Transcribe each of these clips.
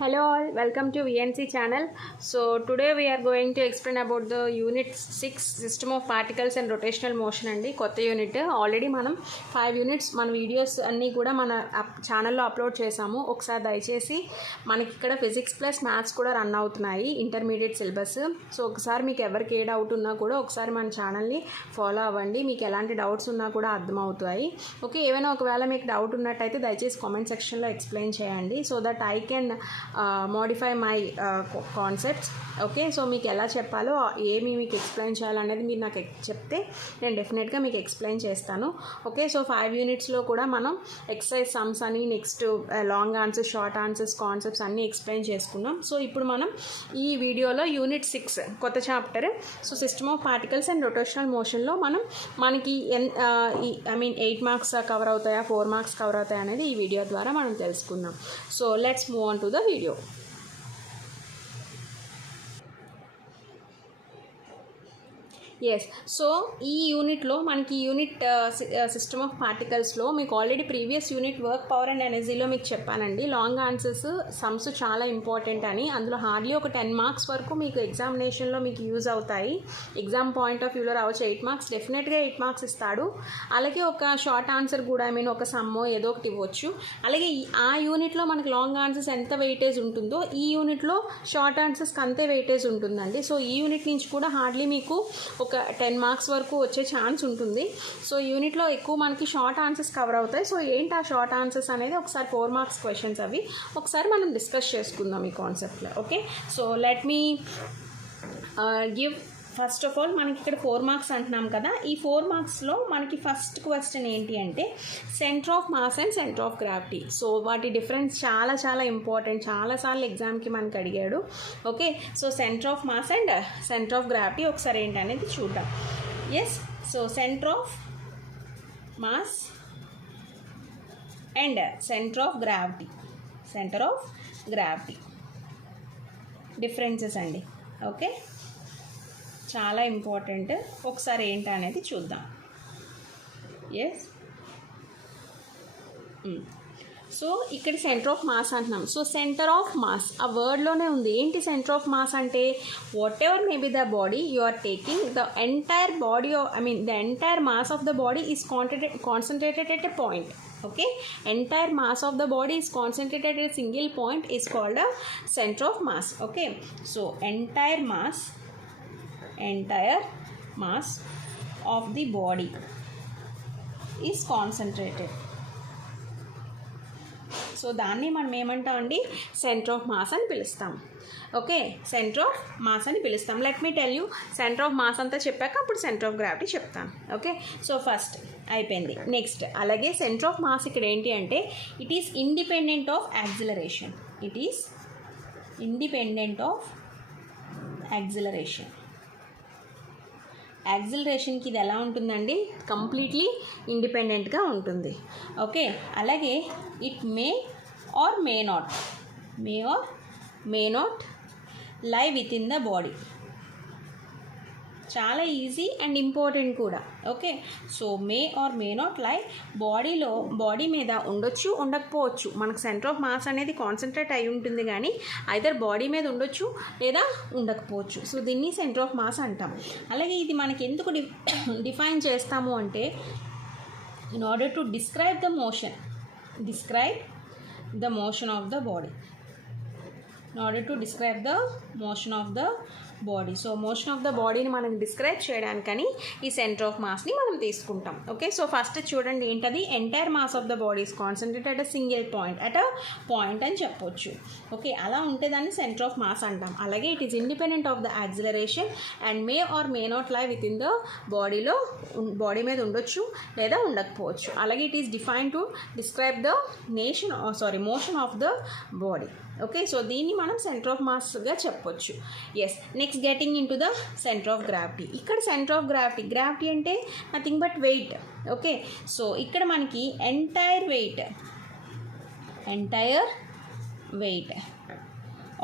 Hello all, welcome to VNC channel. So today we are going to explain about the unit 6 system of particles and rotational motion andi kotta unit. Already manam 5 units మన videos అన్నీ కూడా మన ఛానల్లో upload చేసాము. ఒకసారి దయచేసి మనకి ఇక్కడ ఫిజిక్స్ ప్లస్ మ్యాథ్స్ కూడా రన్ అవుతున్నాయి ఇంటర్మీడియట్ సిలబస్. సో ఒకసారి మీకు ఎవరికి ఏ డౌట్ ఉన్నా కూడా ఒకసారి మన ఛానల్ని ఫాలో అవ్వండి. మీకు ఎలాంటి డౌట్స్ ఉన్నా కూడా అర్థమవుతాయి. ఓకే, ఏమైనా ఒకవేళ మీకు డౌట్ ఉన్నట్టయితే దయచేసి కామెంట్ సెక్షన్లో ఎక్స్ప్లెయిన్ చేయండి so that I can modify my concepts. Okay, so మీకు ఎలా చెప్పాలో ఏమి మీకు ఎక్స్ప్లెయిన్ చేయాలనేది మీరు నాకు చెప్తే నేను డెఫినెట్గా మీకు ఎక్స్ప్లెయిన్ చేస్తాను. ఓకే, సో 5 యూనిట్స్లో కూడా మనం ఎక్సర్సైజ్ సమ్స్ అని next long answers, short answers, concepts అన్నీ ఎక్స్ప్లెయిన్ చేసుకున్నాం. సో ఇప్పుడు మనం ఈ వీడియోలో యూనిట్ 6 కొత్త chapter, so system of particles and రొటేషనల్ మోషన్లో మనకి 8 మార్క్స్ కవర్ అవుతాయా, 4 మార్క్స్ కవర్ అవుతాయా అనేది ఈ వీడియో ద్వారా మనం తెలుసుకుందాం. So let's move on to the video. Yes, so ఈ యూనిట్లో మనకి యూనిట్ సిస్టమ్ ఆఫ్ పార్టికల్స్లో మీకు already previous unit work, power and ఎనర్జీలో మీకు చెప్పానండి లాంగ్ ఆన్సర్స్ సమ్స్ చాలా ఇంపార్టెంట్ అని. అందులో హార్డ్లీ ఒక 10 మార్క్స్ వరకు మీకు ఎగ్జామినేషన్లో మీకు యూజ్ అవుతాయి. ఎగ్జామ్ పాయింట్ ఆఫ్ వ్యూలో రావచ్చు. 8 మార్క్స్ డెఫినెట్గా 8 మార్క్స్ ఇస్తాడు. అలాగే ఒక షార్ట్ ఆన్సర్ కూడా ఒక సమ్మో ఏదో ఒకటి ఇవ్వచ్చు. అలాగే ఆ యూనిట్లో మనకి లాంగ్ ఆన్సర్స్ ఎంత వెయిటేజ్ ఉంటుందో ఈ యూనిట్లో షార్ట్ ఆన్సర్స్కి అంతే వెయిటేజ్ ఉంటుందండి. సో ఈ యూనిట్ నుంచి కూడా హార్డ్లీ మీకు ఒక 10 మార్క్స్ వరకు వచ్చే ఛాన్స్ ఉంటుంది. సో యూనిట్లో ఎక్కువ మనకి షార్ట్ ఆన్సర్స్ కవర్ అవుతాయి. సో ఏంటి ఆ షార్ట్ ఆన్సర్స్ అనేది ఒకసారి 4 మార్క్స్ క్వశ్చన్స్ అవి ఒకసారి మనం డిస్కస్ చేసుకుందాం ఈ కాన్సెప్ట్లో. Okay, so let me give first of all మనకి ఇక్కడ 4 మార్క్స్ అంటున్నాం కదా. ఈ 4 మార్క్స్లో మనకి ఫస్ట్ క్వశ్చన్ ఏంటి అంటే centre of mass and centre of gravity. So వాటి డిఫరెన్స్ చాలా చాలా ఇంపార్టెంట్, చాలాసార్లు ఎగ్జామ్కి మనకి అడిగాడు. Okay, so centre of mass and centre of gravity ఒకసారి ఏంటి అనేది చూద్దాం. Yes, so centre of mass and centre of gravity, centre of gravity differences అండి. ఓకే, చాలా ఇంపార్టెంట్. ఒకసారి ఏంటి అనేది చూద్దాం. ఎస్, సో ఇక్కడ సెంటర్ ఆఫ్ మాస్ అంటున్నాం. సో సెంటర్ ఆఫ్ మాస్ ఆ వర్డ్లోనే ఉంది. ఏంటి సెంటర్ ఆఫ్ మాస్ అంటే whatever may be the body you are taking, the entire body the entire mass of the body is concentrated at a point. Okay, entire mass of the body is concentrated at a single point is called a center of mass. Okay, so entire mass of the body is concentrated. So దాన్ని మనం ఏమంటామండి, centre of mass అని పిలుస్తాం. Okay, centre of mass అని పిలుస్తాం. Let me tell you, center of mass అంతా చెప్పాక అప్పుడు center of gravity చెప్తాను. ఓకే, సో ఫస్ట్ అయిపోయింది. నెక్స్ట్ అలాగే సెంటర్ ఆఫ్ మాస్ ఇక్కడ ఏంటి అంటే it is independent of acceleration. It is independent of acceleration. యాక్సిలరేషన్కి ఇది ఎలా ఉంటుందండి, కంప్లీట్లీ ఇండిపెండెంట్గా ఉంటుంది. ఓకే, అలాగే it may or may not lie with in the body. చాలా ఈజీ అండ్ ఇంపార్టెంట్ కూడా. Okay, so may or may not లై, బాడీ మీద ఉండొచ్చు, ఉండకపోవచ్చు. మనకు సెంటర్ ఆఫ్ మాస్ అనేది కాన్సన్ట్రేట్ అయి ఉంటుంది కానీ ఐదర్ బాడీ మీద ఉండొచ్చు లేదా ఉండకపోవచ్చు. సో దీన్ని సెంటర్ ఆఫ్ మాస్ అంటాం. అలాగే ఇది మనకి ఎందుకు డిఫైన్ చేస్తాము అంటే in order to describe the motion of the body. In order to describe the motion of the body. So motion of the బాడీని మనం డిస్క్రైబ్ చేయడానికని ఈ సెంటర్ ఆఫ్ మాస్ని మనం తీసుకుంటాం. ఓకే, సో ఫస్ట్ చూడండి ఏంటది, entire mass of the body is concentrated at a single point, at a point అని చెప్పొచ్చు. Okay, అలా ఉంటే దాన్ని సెంటర్ ఆఫ్ మాస్ అంటాం. అలాగే it is independent of the acceleration and may or may not lie with in the body మీద ఉండొచ్చు లేదా ఉండకపోవచ్చు. అలాగే it is define to describe the motion of the body. Okay, so దీన్ని మనం centre of మాస్గా చెప్పొచ్చు. Yes, next getting into the centre of gravity. ఇక్కడ సెంటర్ ఆఫ్ గ్రావిటీ అంటే nothing but weight. Okay, so ఇక్కడ మనకి entire weight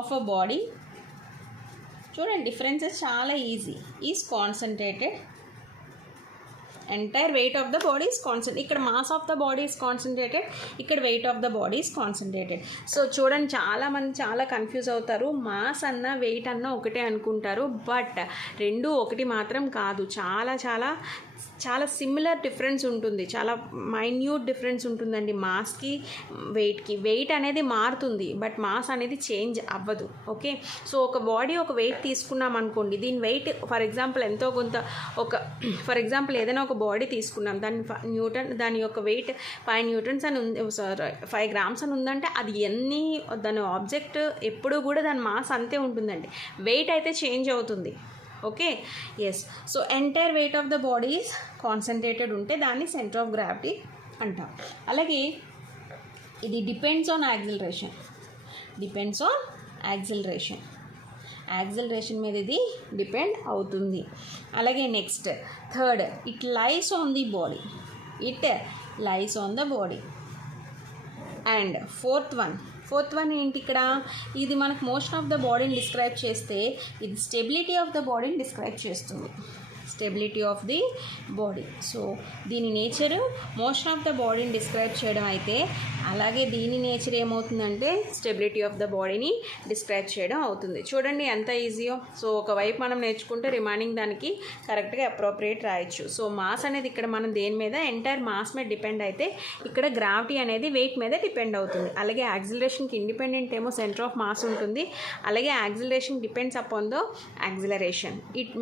of a body, చూడండి differences చాలా easy, is concentrated entire weight of the body is concentrated. ఇక్కడ mass of the body is concentrated, ఇక్కడ weight of the body is concentrated. So చూడండి, చాలామంది చాలా confuse అవుతారు. మాస్ అన్న wait అన్న ఒకటే అనుకుంటారు, బట్ రెండు ఒకటి మాత్రం కాదు. చాలా చాలా చాలా సిమిలర్ డిఫరెన్స్ ఉంటుంది, చాలా మైన్యూట్ డిఫరెన్స్ ఉంటుందండి మాస్కి వెయిట్కి. వెయిట్ అనేది మారుతుంది, బట్ మాస్ అనేది చేంజ్ అవ్వదు. ఓకే, సో ఒక బాడీ ఒక వెయిట్ తీసుకున్నాం అనుకోండి, దీని వెయిట్ ఫర్ ఎగ్జాంపుల్ ఎంతో కొంత ఫర్ ఎగ్జాంపుల్ ఏదైనా ఒక బాడీ తీసుకున్నాం, దాని యొక్క వెయిట్ 5 న్యూటన్స్ అని ఉంది, 5 గ్రామ్స్ అని ఉందంటే అది దాని ఆబ్జెక్ట్ ఎప్పుడూ కూడా దాని మాస్ అంతే ఉంటుందండి, వెయిట్ అయితే చేంజ్ అవుతుంది. Okay, yes. So entire weight of the body is concentrated ఉంటే దాన్ని సెంటర్ ఆఫ్ గ్రావిటీ అంటాం. అలాగే ఇది డిపెండ్స్ ఆన్ యాక్సిలరేషన్, యాక్సిలరేషన్ మీద ఇది డిపెండ్ అవుతుంది. అలాగే next third, it lies on the body, and fourth one ఏంటి ఇక్కడ, ఇది మనకు మోషన్ ఆఫ్ ద బాడీని డిస్క్రైబ్ చేస్తే ఇది స్టెబిలిటీ ఆఫ్ ద బాడీని డిస్క్రైబ్ చేస్తుంది, stability of the body. So దీని నేచరు మోషన్ ఆఫ్ ద బాడీని డిస్క్రైబ్ చేయడం అయితే, అలాగే దీని నేచర్ ఏమవుతుందంటే స్టెబిలిటీ ఆఫ్ ద బాడీని డిస్క్రైబ్ చేయడం అవుతుంది. చూడండి ఎంత ఈజీయో. సో ఒకవైపు మనం నేర్చుకుంటే రిమైనింగ్ దానికి కరెక్ట్గా అప్రోప్రియేట్ రాయొచ్చు. సో మాస్ అనేది ఇక్కడ మనం దేని మీద, ఎంటైర్ మాస్ మీద డిపెండ్ అయితే, ఇక్కడ గ్రావిటీ అనేది వెయిట్ మీద డిపెండ్ అవుతుంది. అలాగే యాక్సిలరేషన్కి ఇండిపెండెంట్ ఏమో సెంటర్ ఆఫ్ మాస్ ఉంటుంది, అలాగే acceleration depends upon the acceleration. It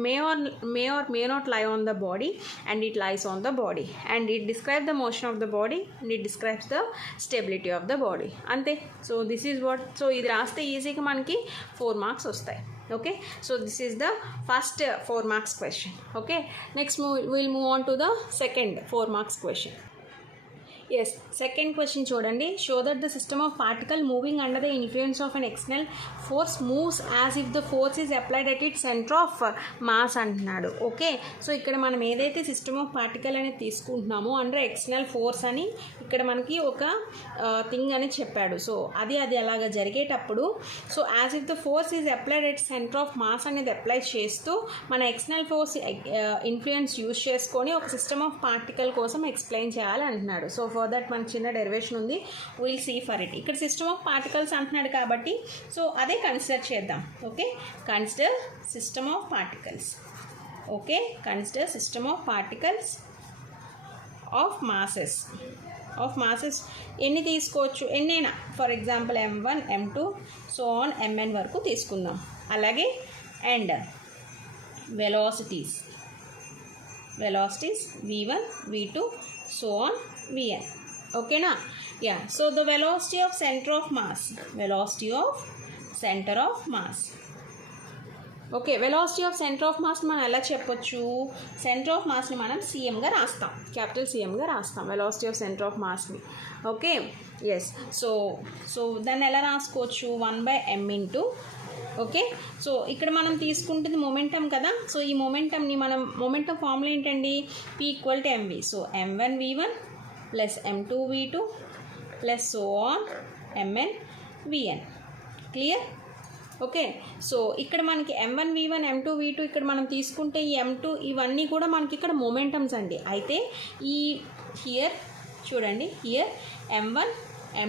may not lie on the body, and it lies on the body, and it describes the motion of the body, and it describes the stability of the body. ante. So this is what, so idi raste easy ga manaki 4 marks vastayi. Okay, so this is the first 4 marks question. Okay, next we'll move on to the second 4 marks question. Yes, second question చూడండి. Show that the system of particle moving under the influence of an external force moves as if the force is applied at its center of mass అంటున్నాడు. Okay, so ఇక్కడ మనం ఏదైతే system of particle అనేది తీసుకుంటున్నామో under external force అని ఇక్కడ మనకి ఒక thing అని చెప్పాడు. సో అది అలాగా జరిగేటప్పుడు, so as if the force is applied at centre of mass అనేది అప్లై చేస్తూ మన ఎక్స్టర్నల్ ఫోర్స్ ఇన్ఫ్లుయెన్స్ యూజ్ చేసుకొని ఒక సిస్టమ్ ఆఫ్ పార్టికల్ కోసం ఎక్స్ప్లెయిన్ చేయాలి అంటున్నాడు. సో ఫర్ దట్ మనకి చిన్న డెరివేషన్ ఉంది, విల్ సీ ఫర్ ఇట్. ఇక్కడ సిస్టమ్ ఆఫ్ పార్టికల్స్ అంటున్నాడు కాబట్టి సో అదే కన్సిడర్ చేద్దాం. Okay, consider system of particles. Okay, consider system of particles of masses ఎన్ని తీసుకోవచ్చు, ఎన్నైనా. For example m1 m2 so on mn వరకు తీసుకుందాం. అలాగే and velocities v1 v2 so on vn. ఓకేనా? Yeah, so the velocity of center of mass. Okay, velocity of center of mass మనం ఎలా చెప్పొచ్చు, సెంటర్ ఆఫ్ మాస్ని మనం CMగా రాస్తాం, క్యాపిటల్ CMగా రాస్తాం వెలాసిటీ ఆఫ్ సెంటర్ ఆఫ్ మాస్ని. Okay, yes. సో దాన్ని ఎలా రాసుకోవచ్చు, 1/m ఇంటూ. ఓకే, సో ఇక్కడ మనం తీసుకుంటుంది మొమెంటం కదా. సో ఈ మొమెంటంని మనం, మొమెంటం ఫార్ములా ఏంటండి, P = mv. So m1 v1 plus m2 v2 plus so on mn vn. Clear? Okay, so ఇక్కడ మనకి m1 v1 m2 v2 ఇక్కడ మనం తీసుకుంటే ఈ m2 ఇవన్నీ కూడా మనకి ఇక్కడ మొమెంటమ్స్ అండి. అయితే ఈ హియర్ చూడండి, here m1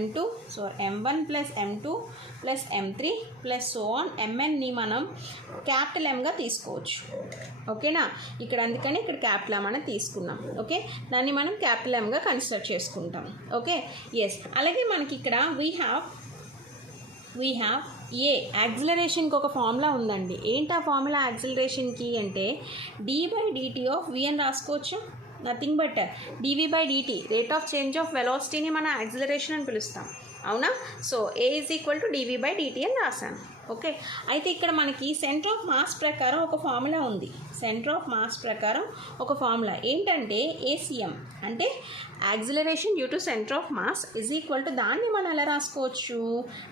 m2 so m1 plus m2 plus m3 plus so on mnని మనం క్యాపిటల్ Mగా తీసుకోవచ్చు. ఓకేనా? ఇక్కడ అందుకని ఇక్కడ క్యాపిటల్ M అనేది తీసుకున్నాం. ఓకే, దాన్ని మనం క్యాపిటల్ Mగా కన్సిడర్ చేసుకుంటాం. Okay, yes. అలాగే మనకి ఇక్కడ వీ హ్యావ్ యాక్సిలరేషన్కి ఒక ఫార్ములా ఉందండి. ఏంటి ఆ ఫార్ములా యాక్సిలరేషన్కి అంటే d/dt ఆఫ్ v అని రాసుకోవచ్చు. Nothing but dv/dt, rate of change of వెలాసిటీని మనం యాక్సిలరేషన్ అని పిలుస్తాం. అవునా? సో A = dv/dt అని రాశాను. ఓకే, అయితే ఇక్కడ మనకి సెంటర్ ఆఫ్ మాస్ ప్రకారం ఒక ఫార్ములా ఉంది. సెంటర్ ఆఫ్ మాస్ ప్రకారం ఒక ఫార్ములా ఏంటంటే ACM, అంటే acceleration due to centre of mass దాన్ని మనం ఎలా రాసుకోవచ్చు,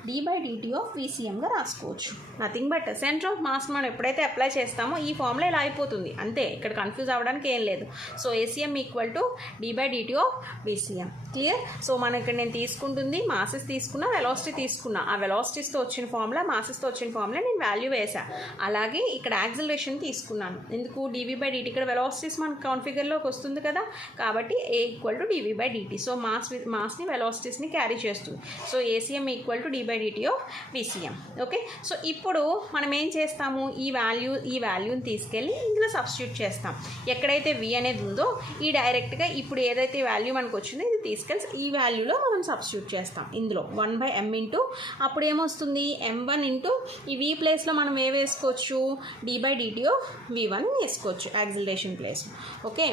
d/dt ఆఫ్ VCMగా రాసుకోవచ్చు. Nothing but centre of mass మనం ఎప్పుడైతే అప్లై చేస్తామో ఈ ఫార్ములా ఇలా అయిపోతుంది అంతే, ఇక్కడ కన్ఫ్యూజ్ అవ్వడానికి ఏం లేదు. So ACM = d/dt of VCM. Clear? So మనం ఇక్కడ నేను తీసుకుంటుంది మాస్ మాసెస్ తీసుకున్నా, వెలాసిటీ తీసుకున్నా, ఆ వెలాసిటీస్తో వచ్చిన ఫార్ములా, మాసెస్తో వచ్చిన ఫార్ములా నేను వాల్యూ వేసా. అలాగే ఇక్కడ యాక్సిలరేషన్ తీసుకున్నాను. ఎందుకు? dv/dt. ఇక్కడ వెలాసిటీస్ మనకు కాన్ఫిగర్లోకి వస్తుంది కదా, కాబట్టి a = dv/dt. సో మాస్ని వెలాసిటీస్ని క్యారీ చేస్తుంది. So ACM = d/dt of VCM. Okay, so ఇప్పుడు మనం ఏం చేస్తాము, ఈ వాల్యూని తీసుకెళ్ళి ఇందులో సబ్స్టిట్యూట్ చేస్తాం. ఎక్కడైతే v అనేది ఉందో ఈ డైరెక్ట్గా ఇప్పుడు ఏదైతే వాల్యూ మనకు వచ్చిందో ఇది తీసుకెళ్ళి ఈ వాల్యూలో మనం సబ్స్టిట్యూట్ చేస్తాం. ఇందులో 1/m ఇంటూ అప్పుడు ఏమొస్తుంది, m1 ఇంటూ ఈ v ప్లేస్లో మనం ఏ వేసుకోవచ్చు, d/dt ఆఫ్ v1 వేసుకోవచ్చు యాక్సిలరేషన్ ప్లేస్. ఓకే,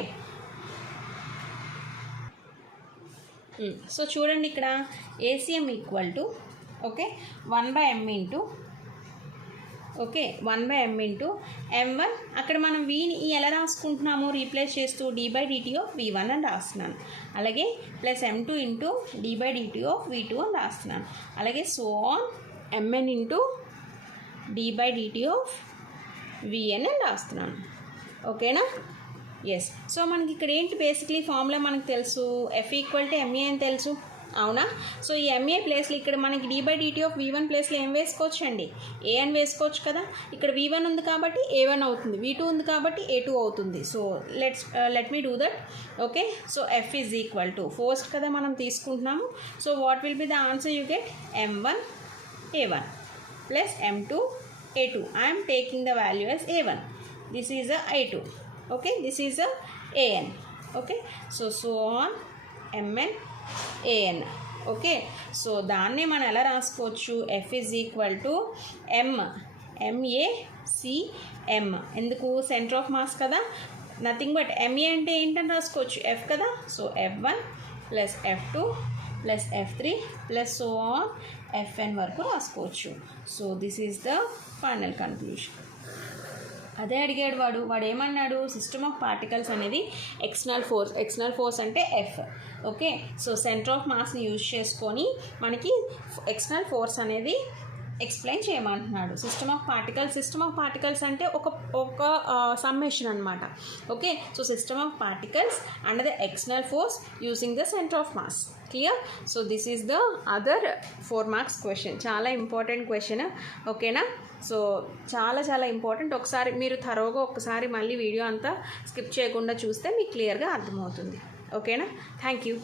సో చూడండి ఇక్కడ ACM = okay 1/m into okay 1/m into m1. అక్కడ మనం వీని ఎలా రాసుకుంటున్నాము, రీప్లేస్ చేస్తూ d/dt ఆఫ్ v1 అని రాస్తున్నాను. అలాగే plus m2 into d/dt of v2 అని రాస్తున్నాను. అలాగే so on mn into d/dt of vn అని రాస్తున్నాను. ఓకేనా? ఎస్. సో మనకి ఇక్కడ ఏంటి బేసిక్లీ ఫార్ములా మనకు తెలుసు, F = ma అని తెలుసు, అవునా? సో ఈ MA ప్లేస్లో ఇక్కడ మనకి d/dt ఆఫ్ v1 ప్లేస్లో ఏం వేసుకోవచ్చు అండి, a అని వేసుకోవచ్చు కదా. ఇక్కడ v1 ఉంది కాబట్టి a1 అవుతుంది, v2 ఉంది కాబట్టి a2 అవుతుంది. So let me do that. Okay, so F = first కదా మనం తీసుకుంటున్నాము. So what will be the answer, you get m1 a1 plus m2 a2. I'm taking the value as a1. This is a a2. Okay, this is a an. Okay, so on mn an. Okay, so దాన్నే మనం ఎలా రాసుకోవచ్చు, F = MACM. ఎందుకు? Centre of mass కదా, nothing but MA అంటే ఏంటని రాసుకోవచ్చు, F కదా. So F1 plus F2 plus F3 plus so on Fn వరకు రాసుకోవచ్చు. So this is the final conclusion. అదే అడిగాడు వాడు ఏమన్నాడు, సిస్టమ్ ఆఫ్ పార్టికల్స్ అనేది ఎక్స్టర్నల్ ఫోర్స్ అంటే F. Okay, so centre of మాస్ని యూజ్ చేసుకొని మనకి ఎక్స్టర్నల్ ఫోర్స్ అనేది ఎక్స్ప్లెయిన్ చేయమంటున్నాడు. సిస్టమ్ ఆఫ్ పార్టికల్స్ అంటే ఒక సమ్మేషన్ అనమాట. Okay, so system of particles under the external force using the centre of mass. Clear? So this is the other 4 marks question. చాలా important question. ఓకేనా? So చాలా important. ఒకసారి మీరు థరోగా ఒకసారి మళ్ళీ వీడియో అంతా స్కిప్ చేయకుండా చూస్తే మీకు క్లియర్గా అర్థమవుతుంది. ఓకేనా? Thank you.